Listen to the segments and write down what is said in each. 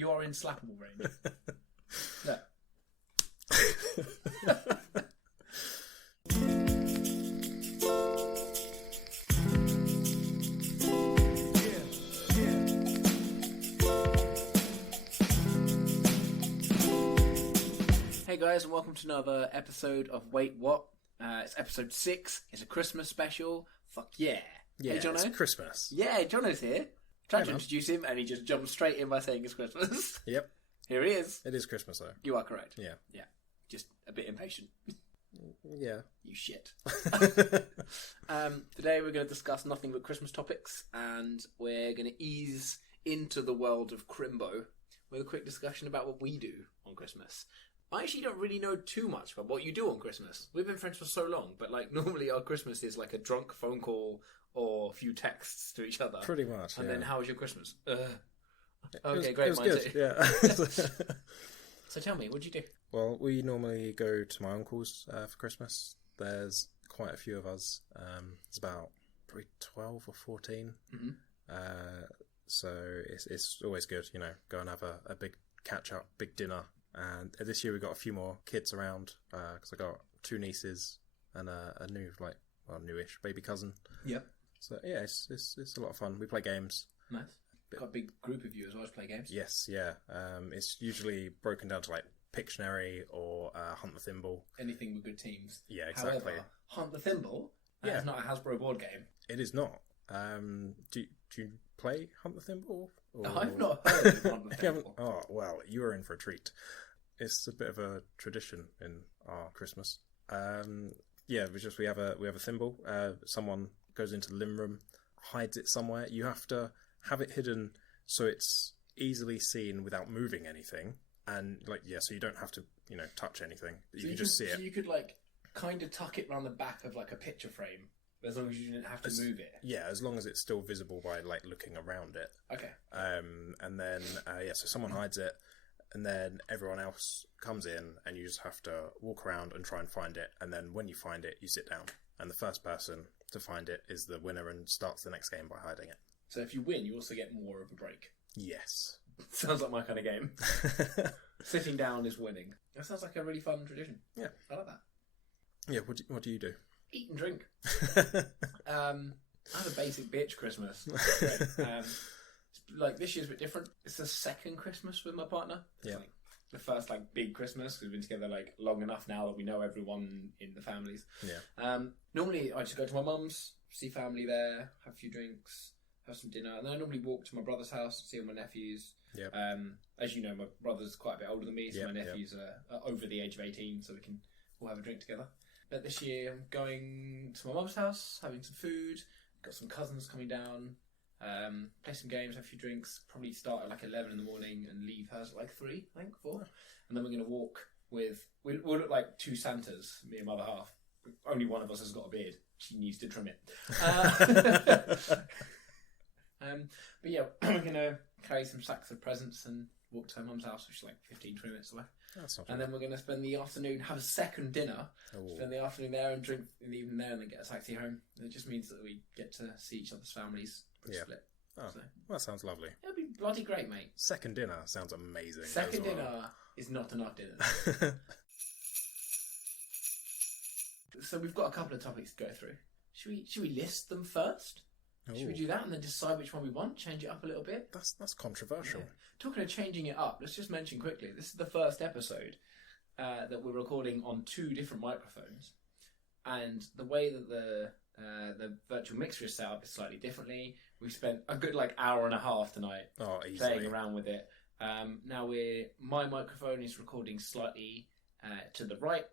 You are in slappable range. No. Hey guys, and welcome to another episode of Wait What? It's episode 6. It's a Christmas special. Fuck yeah. Yeah, hey, Jono? It's Christmas. Yeah, Jono's here. Tried to man. introduce him, and he just jumped straight in by saying it's Christmas. Yep. Here he is. It is Christmas, though. You are correct. Yeah. Yeah. Just a bit impatient. Yeah. You shit. Today we're going to discuss nothing but Christmas topics, and we're going to ease into the world of Crimbo with a quick discussion about what we do on Christmas. I actually don't really know too much about what you do on Christmas. We've been friends for so long, but like normally our Christmas is like a drunk phone call or a few texts to each other. Pretty much. And yeah. then, how was your Christmas? Okay, it great. was Mine good. too. Yeah. So tell me, what do you do? Well, we normally go to my uncle's for Christmas. There's quite a few of us. It's about probably 12 or 14. Mm-hmm. So it's always good, you know, go and have a big catch up, big dinner. And this year we got a few more kids around because I got 2 nieces and a new, newish baby cousin. Yep. So yeah, it's a lot of fun. We play games. Nice. Got a big group of you as well as play games. Yes, yeah. It's usually broken down to like Pictionary or Hunt the Thimble. Anything with good teams. Yeah, exactly. However, Hunt the Thimble Yeah. is not a Hasbro board game. It is not. Do you play Hunt the Thimble? Or... I've not heard of Hunt the Thimble. Oh, well, you are in for a treat. It's a bit of a tradition in our Christmas. Yeah, we have a thimble. Someone goes into the living room, hides it somewhere. You have to have it hidden so it's easily seen without moving anything. And so you don't have to, touch anything. You can just see it. So you could kind of tuck it around the back of a picture frame, as long as you didn't have to move it. Yeah, as long as it's still visible by looking around it. Okay. And then so someone hides it, and then everyone else comes in, and you just have to walk around and try and find it. And then when you find it, you sit down, and the first person to find it is the winner and starts the next game by hiding it. So if you win, you also get more of a break. Yes. Sounds like my kind of game. Sitting down is winning. That sounds like a really fun tradition. Yeah. I like that. Yeah, what do you do? Eat and drink. I have a basic bitch Christmas. This year's a bit different. It's the second Christmas with my partner. Yeah. The first big Christmas, because we've been together long enough now that we know everyone in the families. Yeah. Normally I just go to my mum's, see family there, have a few drinks, have some dinner, and then I normally walk to my brother's house, see all my nephews. Yeah. As you know, my brother's quite a bit older than me, so my nephews are over the age of 18, so we can all have a drink together. But this year I'm going to my mum's house, having some food, got some cousins coming down, play some games, have a few drinks, probably start at 11 in the morning and leave hers at 3, I think, 4. And then we're going to walk with, we'll look like 2 Santas, me and my other half. Only one of us has got a beard. She needs to trim it. But yeah, we're going to carry some sacks of presents and walk to her mum's house, which is 15, 20 minutes away. That's not and then we're going to spend the afternoon, have a second dinner, spend the afternoon there and drink in the evening there, and then get a taxi home. And it just means that we get to see each other's families split. Oh, so, that sounds lovely. It'll be bloody great, mate. Second dinner sounds amazing. Second dinner is not enough dinner. So we've got a couple of topics to go through. Should we list them first? Ooh. Should we do that and then decide which one we want? Change it up a little bit? That's controversial. Yeah. Talking of changing it up, let's just mention quickly, this is the first episode that we're recording on 2 different microphones. And the way that the virtual mixer is set up is slightly differently. We've spent a good hour and a half tonight playing around with it. Now my microphone is recording slightly to the right.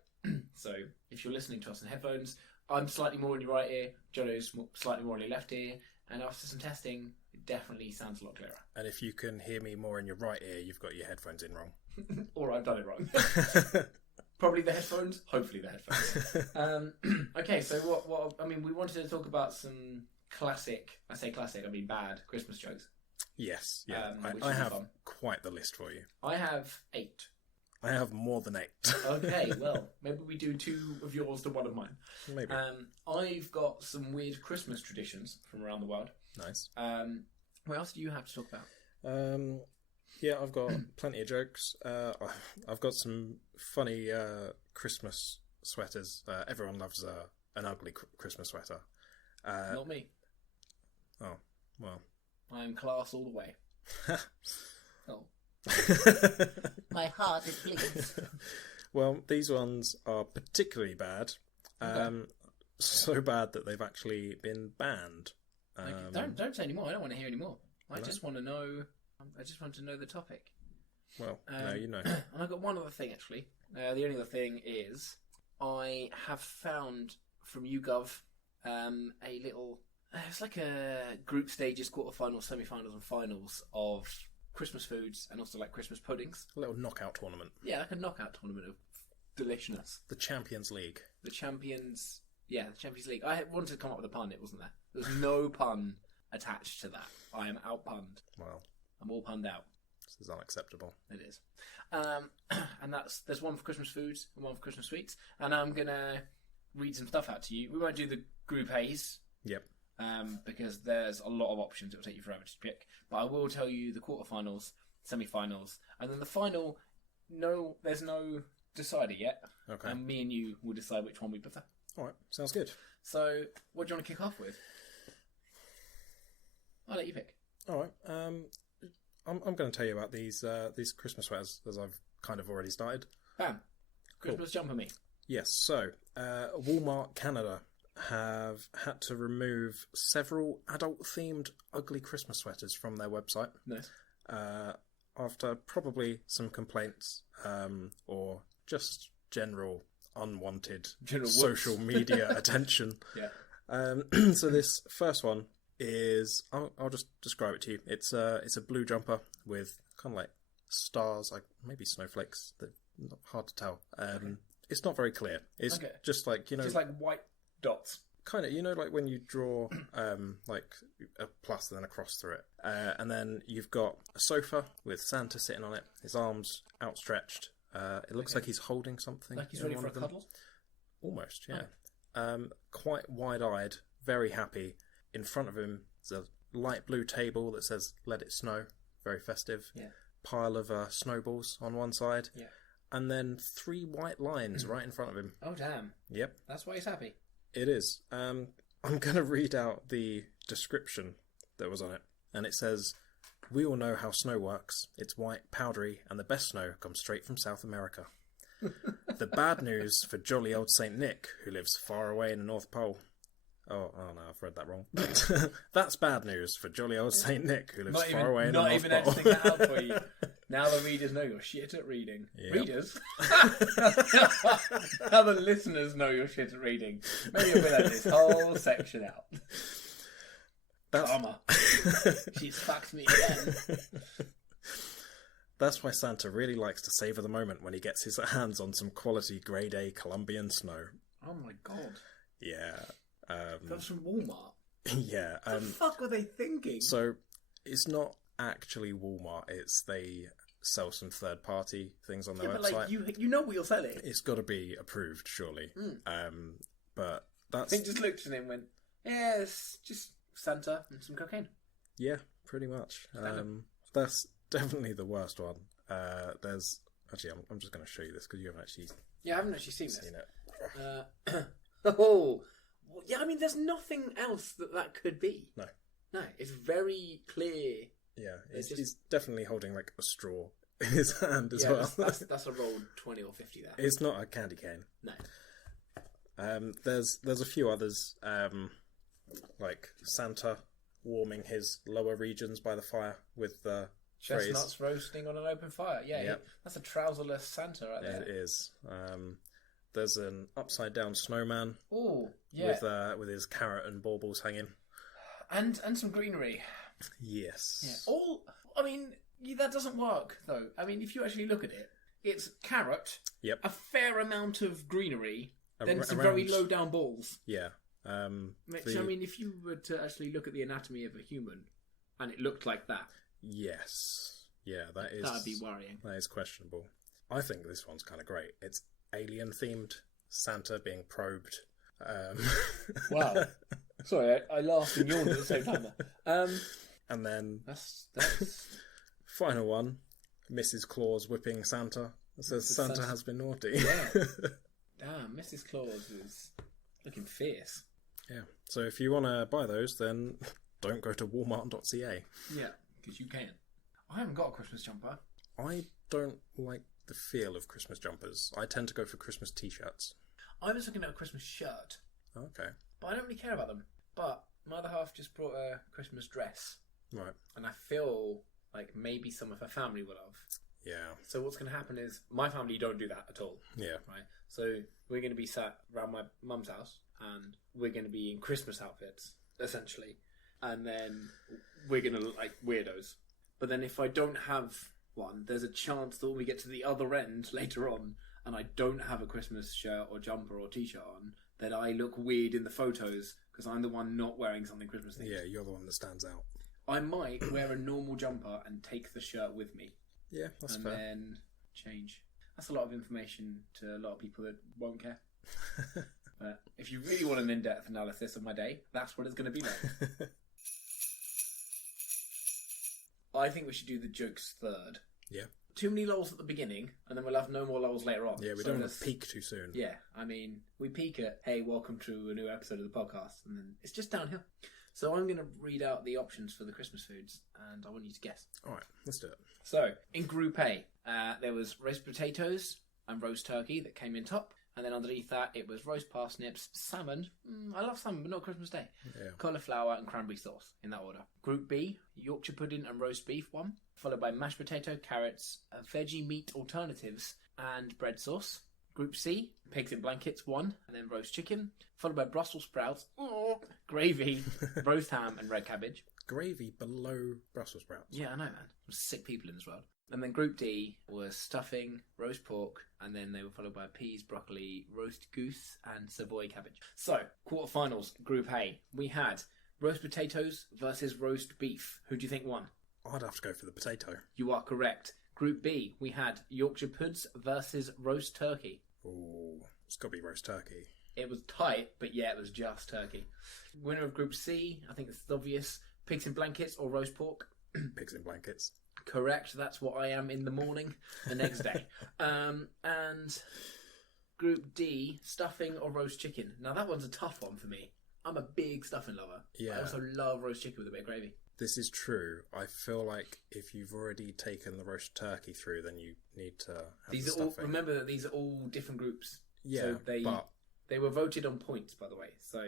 So if you're listening to us in headphones, I'm slightly more in your right ear, Jono's slightly more in your left ear, and after some testing, it definitely sounds a lot clearer. And if you can hear me more in your right ear, you've got your headphones in wrong. Or I've done it wrong. Probably the headphones, hopefully the headphones. Okay, so what we wanted to talk about some classic, I say classic, I mean bad Christmas jokes. Yes, yeah. I have fun. quite the list for you. I have 8. I have more than 8. Okay, well, maybe we do 2 of yours to 1 of mine. Maybe. I've got some weird Christmas traditions from around the world. Nice. What else do you have to talk about? Yeah, I've got plenty of jokes. I've got some funny Christmas sweaters. Everyone loves an ugly Christmas sweater. Not me. Oh, well. I'm class all the way. Oh. My heart is bleeds. Well, these ones are particularly bad. Okay. So bad that they've actually been banned. Don't say any more. I don't want to hear any more. I No? just want to know. I just want to know the topic. Well, no, you know. And I've got one other thing actually. The only other thing is I have found from YouGov a little. It's like a group stages, quarterfinals, semi-finals, and finals of Christmas foods and also like Christmas puddings. A little knockout tournament. Yeah, like a knockout tournament of deliciousness. The Champions League. The Champions League. I wanted to come up with a pun, it wasn't there. There's no pun attached to that. I am outpunned. Well, I'm all punned out. this is unacceptable. It is. And there's one for Christmas foods and one for Christmas sweets. And I'm going to read some stuff out to you. We won't do the Group A's. Yep. Because there's a lot of options. It'll take you forever to pick. But I will tell you the quarterfinals, semi-finals, and then the final. No, there's no decider yet. Okay. And me and you will decide which one we prefer. All right. Sounds good. So, what do you want to kick off with? I'll let you pick. All right. I'm going to tell you about these Christmas sweaters, as I've kind of already started. Bam. Christmas jumper me. Yes. So, Walmart Canada have had to remove several adult-themed ugly Christmas sweaters from their website. Nice. After probably some complaints or just general unwanted social media attention. Yeah. So this first one is I'll just describe it to you. It's a blue jumper with kind of like stars, like maybe snowflakes. That not hard to tell. Okay. It's not very clear. It's just like just like white dots. Kind of, like when you draw like a plus and then a cross through it. And then you've got a sofa with Santa sitting on it, his arms outstretched. It looks like he's holding something. Like he's ready for a cuddle? Almost, yeah. Quite wide-eyed, very happy. In front of him is a light blue table that says, "Let it snow." Very festive. Yeah. Pile of snowballs on one side. Yeah. And then 3 white lines right in front of him. Oh, damn. Yep. That's why he's happy. It is. I'm going to read out the description that was on it. And it says, "We all know how snow works. It's white, powdery, and the best snow comes straight from South America. The bad news for jolly old Saint Nick, who lives far away in the North Pole." Oh no, I've read that wrong. That's bad news for jolly old Saint Nick, who lives far away in the North Pole. Not even editing that out for you. Now the readers know you're shit at reading. Yep. Readers? Now the listeners know you're shit at reading. Maybe you'll edit this whole section out. Karma. She's fucked me again. That's why Santa really likes to savour the moment when he gets his hands on some quality grade A Colombian snow. Oh my god. Yeah. That's from Walmart. Yeah. What the fuck were they thinking? So, it's not actually Walmart. It's they sell some third-party things on their website. But like, you know what you're selling. It's got to be approved, surely. But that's... I think just looked at him and went, yeah, it's just Santa and some cocaine. Yeah, pretty much. That's definitely the worst one. There's... Actually, I'm just going to show you this because you haven't actually... Yeah, I haven't actually seen it. Oh... Well, yeah, I mean, there's nothing else that could be. No, it's very clear. Yeah, he's definitely holding like a straw in his hand as well. That's a rolled 20 or 50 there. It's not a candy cane. No. There's a few others, like Santa warming his lower regions by the fire with the chestnuts roasting on an open fire. Yeah, yep. That's a trouserless Santa right there. It is. There's an upside down snowman. Oh, yeah. With his carrot and baubles hanging. And some greenery. Yes. Yeah. That doesn't work though. I mean, if you actually look at it, it's carrot. Yep. A fair amount of greenery. Then some very low down balls. Yeah. If you were to actually look at the anatomy of a human, and it looked like that. Yes. Yeah, that'd be worrying. That is questionable. I think this one's kind of great. It's alien themed. Santa being probed. Wow. Sorry, I laughed and yawned at the same time. And then that's Final one. Mrs. Claus whipping Santa. It says Santa has been naughty. Yeah. Damn, Mrs. Claus is looking fierce. Yeah. So if you want to buy those, then don't go to walmart.ca. Yeah, because you can. I haven't got a Christmas jumper. I don't like the feel of Christmas jumpers. I tend to go for Christmas t-shirts. I was looking at a Christmas shirt. Okay. But I don't really care about them. But my other half just brought a Christmas dress. Right. And I feel like maybe some of her family will have. Yeah. So what's going to happen is my family don't do that at all. Yeah. Right. So we're going to be sat around my mum's house and we're going to be in Christmas outfits, essentially. And then we're going to look like weirdos. But then if I don't have one, there's a chance that when we get to the other end later on and I don't have a Christmas shirt or jumper or t-shirt on, then I look weird in the photos because I'm the one not wearing something Christmas themed. Yeah, you're the one that stands out. I might wear a normal jumper and take the shirt with me. Yeah, that's and fair. And then change. That's a lot of information to a lot of people that won't care. But if you really want an in-depth analysis of my day, that's what it's going to be like. I think we should do the jokes third. Yeah. Too many lulls at the beginning, and then we'll have no more lulls later on. Yeah, we don't want to peak too soon. Yeah, I mean, we peak at, hey, welcome to a new episode of the podcast, and then it's just downhill. So I'm going to read out the options for the Christmas foods, and I want you to guess. All right, let's do it. So, in Group A, there was roast potatoes and roast turkey that came in top. And then underneath that, it was roast parsnips, salmon. I love salmon, but not Christmas Day. Yeah. Cauliflower and cranberry sauce, in that order. Group B, Yorkshire pudding and roast beef one. Followed by mashed potato, carrots, veggie meat alternatives, and bread sauce. Group C, pigs in blankets one. And then roast chicken. Followed by Brussels sprouts, gravy, roast ham, and red cabbage. Gravy below Brussels sprouts. Yeah, I know, man. There's sick people in this world. And then Group D was stuffing, roast pork, and then they were followed by peas, broccoli, roast goose, and Savoy cabbage. So, quarterfinals, Group A. We had roast potatoes versus roast beef. Who do you think won? I'd have to go for the potato. You are correct. Group B, we had Yorkshire puds versus roast turkey. Oh, it's got to be roast turkey. It was tight, but yeah, it was just turkey. Winner of Group C, I think this is obvious. Pigs in blankets or roast pork? Pigs in blankets. Correct, that's what I am in the morning, the next day. And Group D, stuffing or roast chicken. Now that one's a tough one for me. I'm a big stuffing lover. Yeah. I also love roast chicken with a bit of gravy. This is true. I feel like if you've already taken the roast turkey through, then you need to have These the are all, stuffing. remember that these are all different groups. Yeah, so but... They were voted on points, by the way. So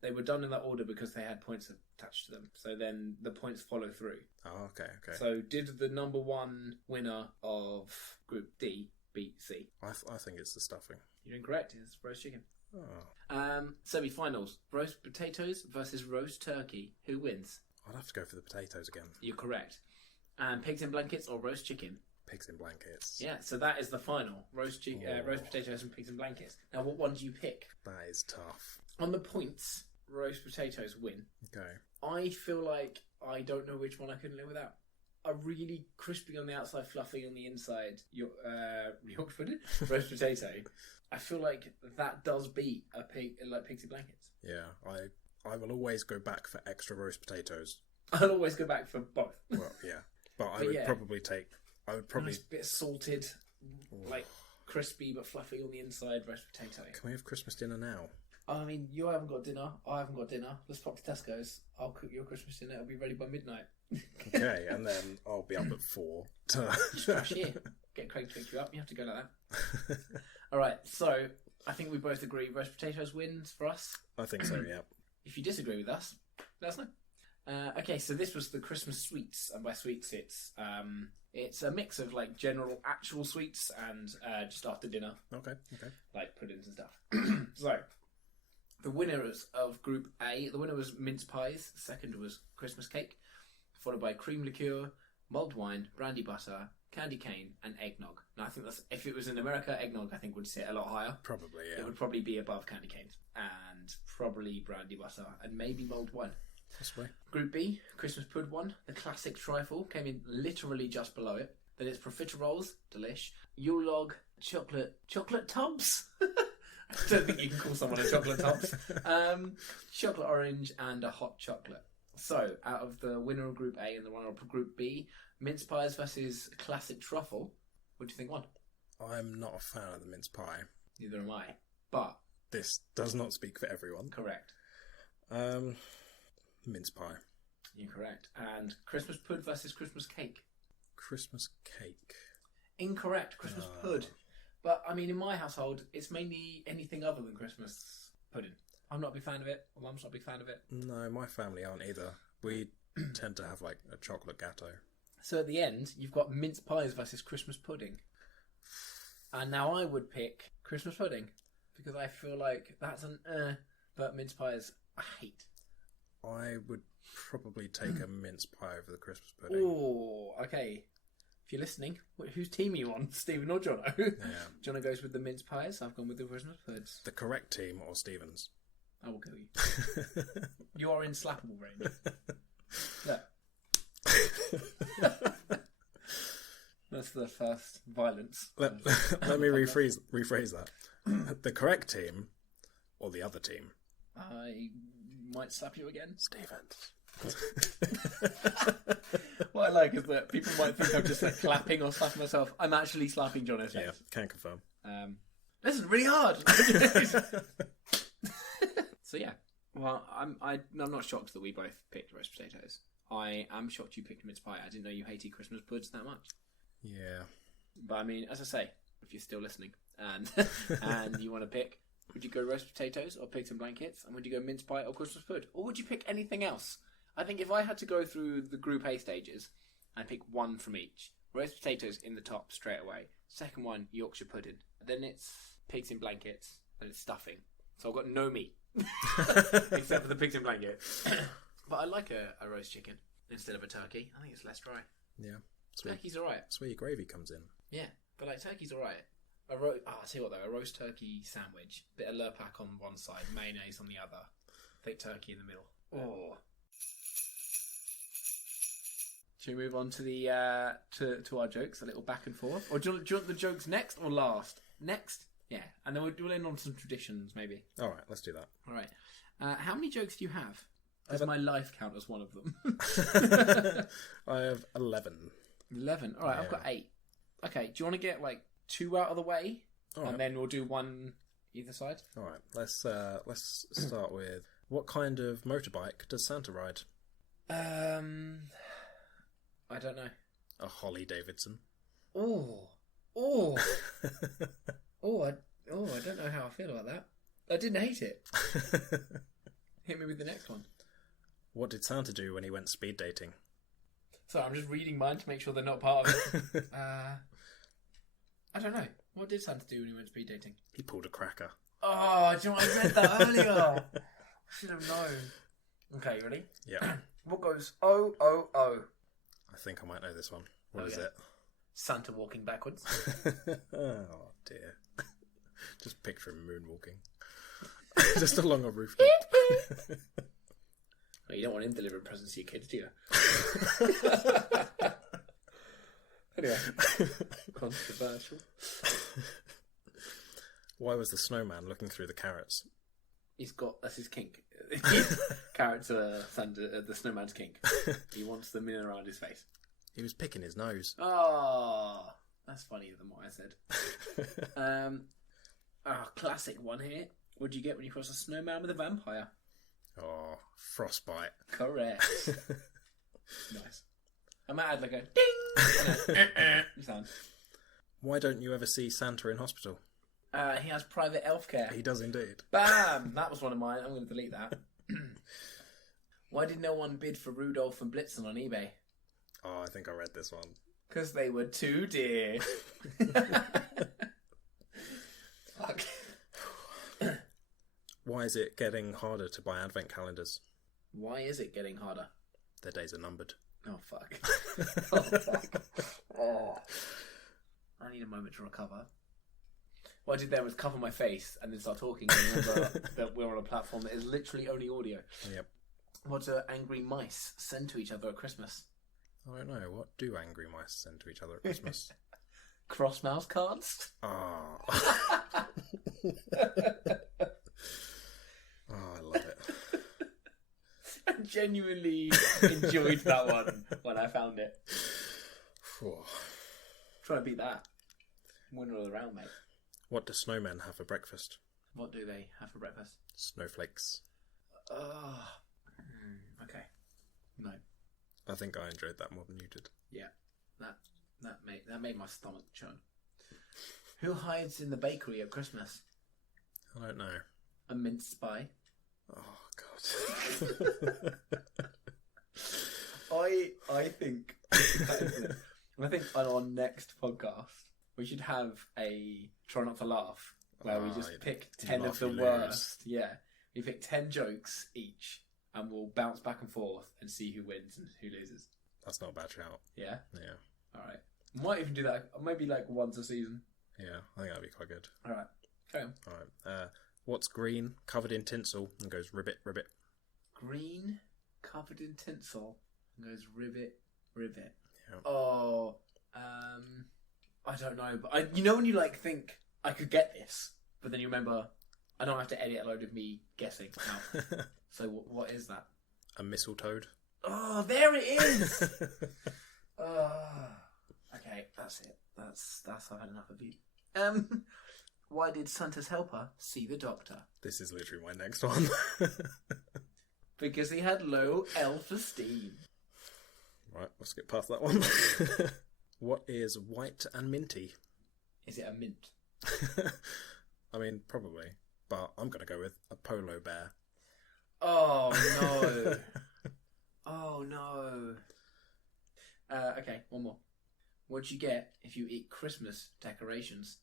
they were done in that order because they had points attached to them. So then the points follow through. Oh, okay. So did the number one winner of Group D beat C? I think it's the stuffing. You're incorrect. It's roast chicken. Oh. Semi-finals. Roast potatoes versus roast turkey. Who wins? I'd have to go for the potatoes again. You're correct. And pigs in blankets or roast chicken? Pigs in blankets. Yeah, so that is the final. Roast potatoes and pigs in blankets. Now, what one do you pick? That is tough. On the points, roast potatoes win. Okay. I feel like I don't know which one I couldn't live without. A really crispy on the outside, fluffy on the inside Yorkshire pudding, roast potato. I feel like that does beat a pig like pigs in blankets. Yeah, I will always go back for extra roast potatoes. I'll always go back for both. Well, yeah, but I would probably take. I would probably nice bit of salted, like crispy but fluffy on the inside roast potato. Can we have Christmas dinner now? I mean, you haven't got dinner. I haven't got dinner. Let's pop to Tesco's. I'll cook your Christmas dinner. It'll be ready by midnight. Okay, and then I'll be up at 4. Just rush here. Get Craig to pick you up. You have to go like that. All right. So I think we both agree roast potatoes wins for us. I think so. Yeah. If you disagree with us, let us know. Okay, so this was the Christmas sweets, and by sweets it's a mix of like general actual sweets and just after dinner. Okay. Like puddings and stuff. So the winners of Group A, the winner was mince pies. The second was Christmas cake, followed by cream liqueur, mulled wine, brandy butter, candy cane, and eggnog. Now I think that's, if it was in America, eggnog I think would sit a lot higher. Probably, yeah. It would probably be above candy canes and probably brandy butter and maybe mulled wine. Possibly. Group B, Christmas Pud one, the classic trifle, came in literally just below it. Then it's profiteroles, delish, Yule log, chocolate tubs. I don't think you can call someone a chocolate tubs. Chocolate orange and a hot chocolate. So, out of the winner of Group A and the winner of Group B, Mince pies versus classic truffle. What do you think won? I'm not a fan of the mince pie. Neither am I. But This does not speak for everyone. correct. Mince pie. You're correct. And Christmas pud versus Christmas cake. Christmas cake. Incorrect. Christmas pud. But I mean, in my household, it's mainly anything other than Christmas pudding. I'm not a big fan of it. My mum's not a big fan of it. No, my family aren't either. We tend to have like a chocolate gatto. So at the end, you've got mince pies versus Christmas pudding. And now I would pick Christmas pudding because I feel like that's an but mince pies I hate. I would probably take a mince pie over the Christmas pudding. Oh, okay. If you're listening, whose team are you on, Stephen or Jono? Yeah. Jono goes with the mince pies. I've gone with the Christmas puds. The correct team or Stevens? I will kill you. You are in slappable range. Look. That's the first violence. Let me rephrase that. The correct team or the other team? I might slap you again. Stevens. What I like is that people might think I'm just like clapping or slapping myself. I'm actually slapping Jono's face. Yeah, can confirm. This is really hard. So yeah, well, I'm not shocked that we both picked roast potatoes. I am shocked you picked mince pie. I didn't know you hated Christmas puds that much. Yeah. But I mean, as I say, if you're still listening and and you want to pick, would you go roast potatoes or pigs and blankets? And would you go mince pie or Christmas pud? Or would you pick anything else? I think if I had to go through the Group A stages and pick one from each, roast potatoes in the top straight away. Second one, Yorkshire pudding. Then it's pigs in blankets and it's stuffing. So I've got no meat. Except for the pigs in blankets. But I like a roast chicken instead of a turkey. I think it's less dry. Yeah. Turkey's alright. That's where your gravy comes in. Yeah, but like turkey's alright. I'll tell you what though, a roast turkey sandwich, bit of Lurpak on one side, mayonnaise on the other, thick turkey in the middle. Oh. Should we move on to the to our jokes, a little back and forth, or do you want the jokes next or last? Next, yeah, and then we'll end on some traditions maybe. All right, let's do that. All right. How many jokes do you have? Does my life count as one of them? I have 11. 11. All right, Yeah. I've got 8. Okay, do you want to get like 2 out of the way, All right. and then we'll do one either side? All right, let's start with what kind of motorbike does Santa ride? I don't know. A Holly Davidson. Oh, I don't know how I feel about that. I didn't hate it. Hit me with the next one. What did Santa do when he went speed dating? Sorry, I'm just reading mine to make sure they're not part of it. I don't know. What did Santa do when he went speed dating? He pulled a cracker. Oh, do you know what? I read that earlier. I should have known. Okay, you ready? Yeah. What goes oh? I think I might know this one. What is yeah. it? Santa walking backwards. Oh dear. Just picture him moonwalking. Just along a rooftop. Well, you don't want him delivering presents to your kids, do you? Anyway, controversial. Why was the snowman looking through the carrots? That's his kink. Carrots are the snowman's kink. He wants them in and around his face. He was picking his nose. Oh, that's funnier than what I said. Classic one here. What do you get when you cross a snowman with a vampire? Oh, frostbite. Correct. Nice. I might add like a ding sound. Why don't you ever see Santa in hospital? He has private elf care. He does indeed. Bam! That was one of mine. I'm going to delete that. Why did no one bid for Rudolph and Blitzen on eBay? Oh, I think I read this one. Because they were too dear. Fuck. Why is it getting harder to buy advent calendars? Why is it getting harder? Their days are numbered. Oh, fuck. Oh, fuck. Oh. I need a moment to recover. What I did there was cover my face and then start talking and remember that we're on a platform that is literally only audio. Yep. What do angry mice send to each other at Christmas? I don't know. What do angry mice send to each other at Christmas? Cross mouse cards? Oh. Oh, I love it. I genuinely enjoyed that one when I found it. Try to beat that. Winner of the round, mate. What do snowmen have for breakfast? What do they have for breakfast? Snowflakes. Okay. No. I think I enjoyed that more than you did. Yeah. That made my stomach churn. Who hides in the bakery at Christmas? I don't know. A mince pie. Oh god. I think on our next podcast we should have a try not to laugh where we just pick 10 of the worst. Yeah, we pick 10 jokes each, and we'll bounce back and forth and see who wins and who loses. That's not a bad shout. Yeah. Yeah. All right. Might even do that maybe like once a season. Yeah, I think that'd be quite good. All right. Carry on. All right. What's green, covered in tinsel, and goes ribbit, ribbit? Green, covered in tinsel, and goes ribbit, ribbit. Yeah. Oh, I don't know, but you know when you like think I could get this, but then you remember I don't have to edit a load of me guessing now. So what is that? A mistletoe. Oh, there it is. Okay, that's it. That's I've had enough of you. Why did Santa's helper see the doctor? This is literally my next one. Because he had low elf-esteem. Right, let's get past that one. What is white and minty? Is it a mint? I mean, probably. But I'm going to go with a polo bear. Oh, no. Oh, no. Okay, one more. What'd you get if you eat Christmas decorations?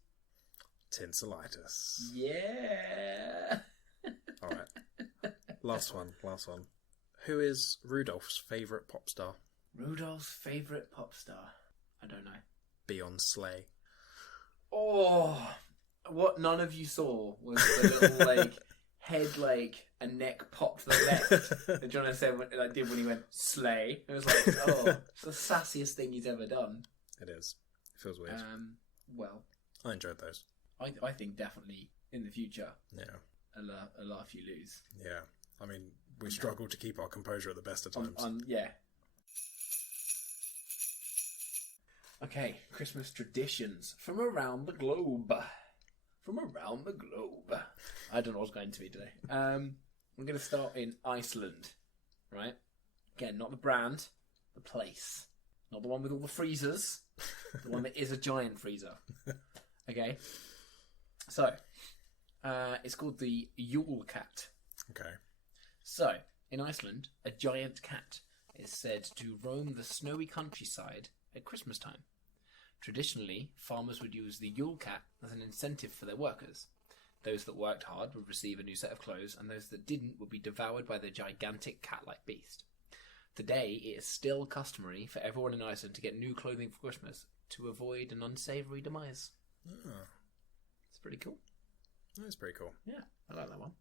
Tinselitis. Yeah. All right. Last one. Who is Rudolph's favourite pop star? Rudolph's favourite pop star? I don't know. Beyonce. Oh, what none of you saw was the little like head and neck pop to the left that Jono said did when he went slay. It was like, oh, it's the sassiest thing he's ever done. It is. It feels weird. Well, I enjoyed those. I think definitely in the future. Yeah. A laugh you lose. Yeah. I mean, we struggle to keep our composure at the best of times. Yeah. Okay, Christmas traditions from around the globe. I don't know what's going to be today. We're going to start in Iceland, right? Again, not the brand, the place. Not the one with all the freezers. The one that is a giant freezer. Okay? So, it's called the Yule Cat. Okay. So, in Iceland, a giant cat is said to roam the snowy countryside at Christmas time. Traditionally, farmers would use the Yule Cat as an incentive for their workers. Those that worked hard would receive a new set of clothes, and those that didn't would be devoured by the gigantic cat-like beast. Today, it is still customary for everyone in Iceland to get new clothing for Christmas to avoid an unsavoury demise. Oh. It's pretty cool. That's pretty cool. Yeah, I like that one.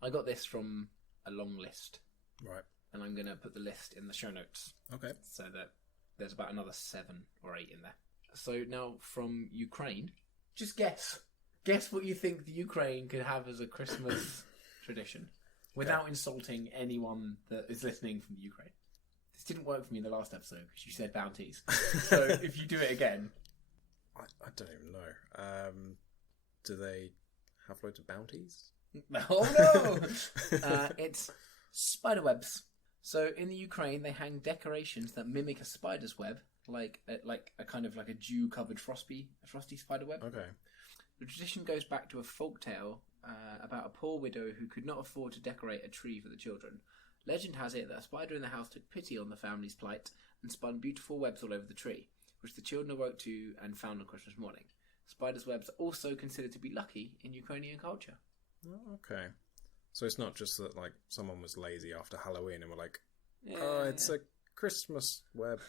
I got this from a long list. Right. And I'm going to put the list in the show notes. Okay. So that there's about another 7 or 8 in there. So now from Ukraine, just guess. Guess what you think the Ukraine could have as a Christmas tradition without insulting anyone that is listening from the Ukraine. This didn't work for me in the last episode because you said bounties. So if you do it again... I don't even know. Do they have loads of bounties? Oh no! It's spiderwebs. So in the Ukraine, they hang decorations that mimic a spider's web, like a kind of like a dew-covered frosty spiderweb. Okay. The tradition goes back to a folktale about a poor widow who could not afford to decorate a tree for the children. Legend has it that a spider in the house took pity on the family's plight and spun beautiful webs all over the tree, which the children awoke to and found on Christmas morning. Spiders' webs are also considered to be lucky in Ukrainian culture. Oh, okay. So it's not just that like someone was lazy after Halloween and were like, oh, it's a Christmas web.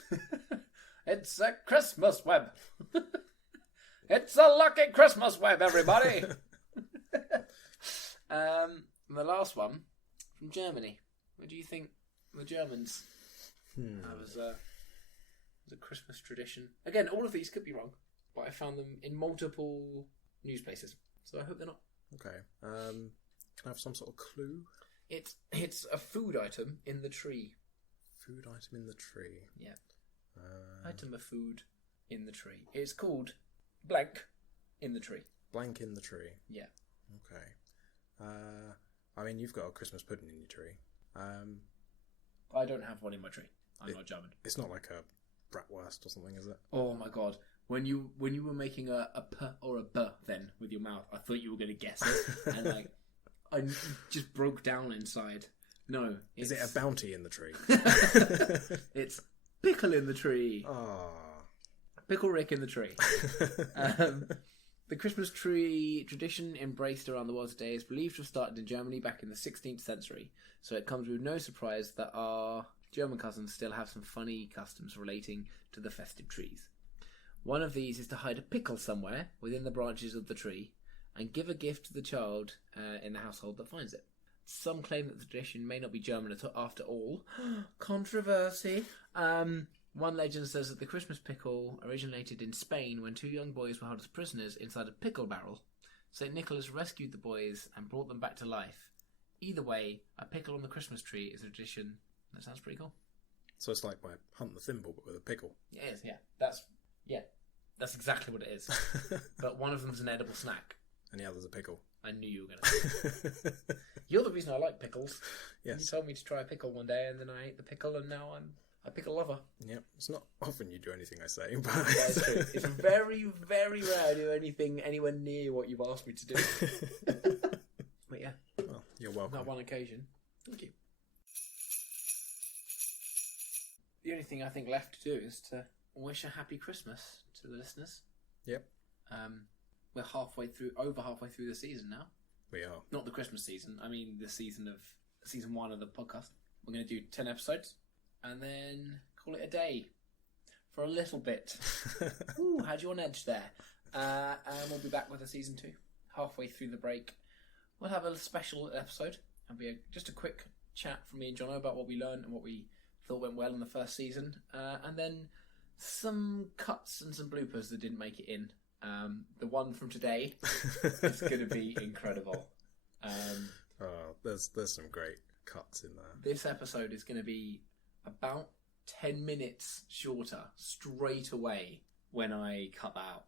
It's a Christmas web. It's a lucky Christmas web, everybody. The last one from Germany. What do you think the Germans have as a Christmas tradition? Again, all of these could be wrong, but I found them in multiple news places, so I hope they're not. Okay. Can I have some sort of clue? It's a food item in the tree. Food item in the tree. Yeah. Item of food. in the tree. It's called blank in the tree. Blank in the tree. Yeah. Okay. I mean, you've got a Christmas pudding in your tree. I don't have one in my tree. I'm not German. It's not like a bratwurst or something, is it? Oh my god. When you were making a p or a b then with your mouth, I thought you were going to guess it. And like, I just broke down inside. No. Is it a bounty in the tree? It's pickle in the tree. Ah. Pickle Rick in the tree. The Christmas tree tradition embraced around the world today is believed to have started in Germany back in the 16th century, so it comes with no surprise that our German cousins still have some funny customs relating to the festive trees. One of these is to hide a pickle somewhere within the branches of the tree and give a gift to the child in the household that finds it. Some claim that the tradition may not be German after all. Controversy. One legend says that the Christmas pickle originated in Spain when two young boys were held as prisoners inside a pickle barrel. St. Nicholas rescued the boys and brought them back to life. Either way, a pickle on the Christmas tree is a tradition that sounds pretty cool. So it's like my Hunt the Thimble, but with a pickle. It is, yeah. That's exactly what it is. But one of them's an edible snack. And the other's a pickle. I knew you were going to say that. You're the reason I like pickles. Yes. You told me to try a pickle one day, and then I ate the pickle, and now I'm a pickle lover. Yep. It's not often you do anything I say, but... Yeah, it's true. It's very, very rare I do anything anywhere near what you've asked me to do. But yeah. Well, you're welcome. That one occasion. Thank you. The only thing I think left to do is to wish a happy Christmas to the listeners. Yep. We're over halfway through the season now. We are. Not the Christmas season. I mean the season 1 of the podcast. We're going to do 10 episodes and then call it a day for a little bit. Ooh, had you on edge there. And we'll be back with a season 2 halfway through the break. We'll have a special episode and be just a quick chat from me and Jono about what we learned and what we thought went well in the first season, and then some cuts and some bloopers that didn't make it in. The one from today is going to be incredible. There's some great cuts in there. This episode is going to be about 10 minutes shorter straight away when I cut that out.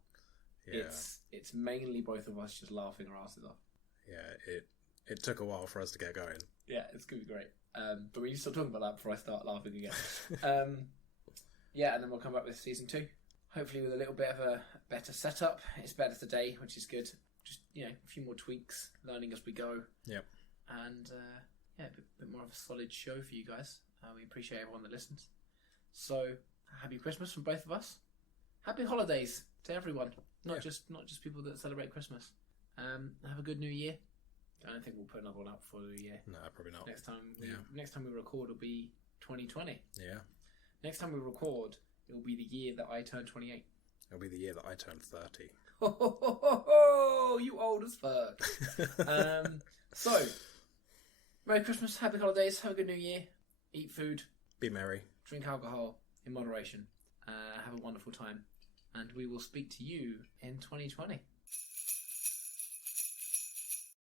Yeah. It's mainly both of us just laughing our asses off. Yeah, it took a while for us to get going. Yeah, it's going to be great. But we need to start talking about that before I start laughing again. Yeah, and then we'll come back with season 2. Hopefully with a little bit of a better setup. It's better today, which is good. Just, a few more tweaks, learning as we go. Yep. And, a bit more of a solid show for you guys. We appreciate everyone that listens. So, happy Christmas from both of us. Happy holidays to everyone. Not just people that celebrate Christmas. Have a good New Year. I don't think we'll put another one up for the New Year. No, probably not. Next time we record will be 2020. Yeah. Next time we record, it will be the year that I turn 28. It'll be the year that I turn 30. Oh, you old as fuck. So, Merry Christmas, Happy Holidays, have a good New Year. Eat food. Be merry. Drink alcohol in moderation. Have a wonderful time. And we will speak to you in 2020.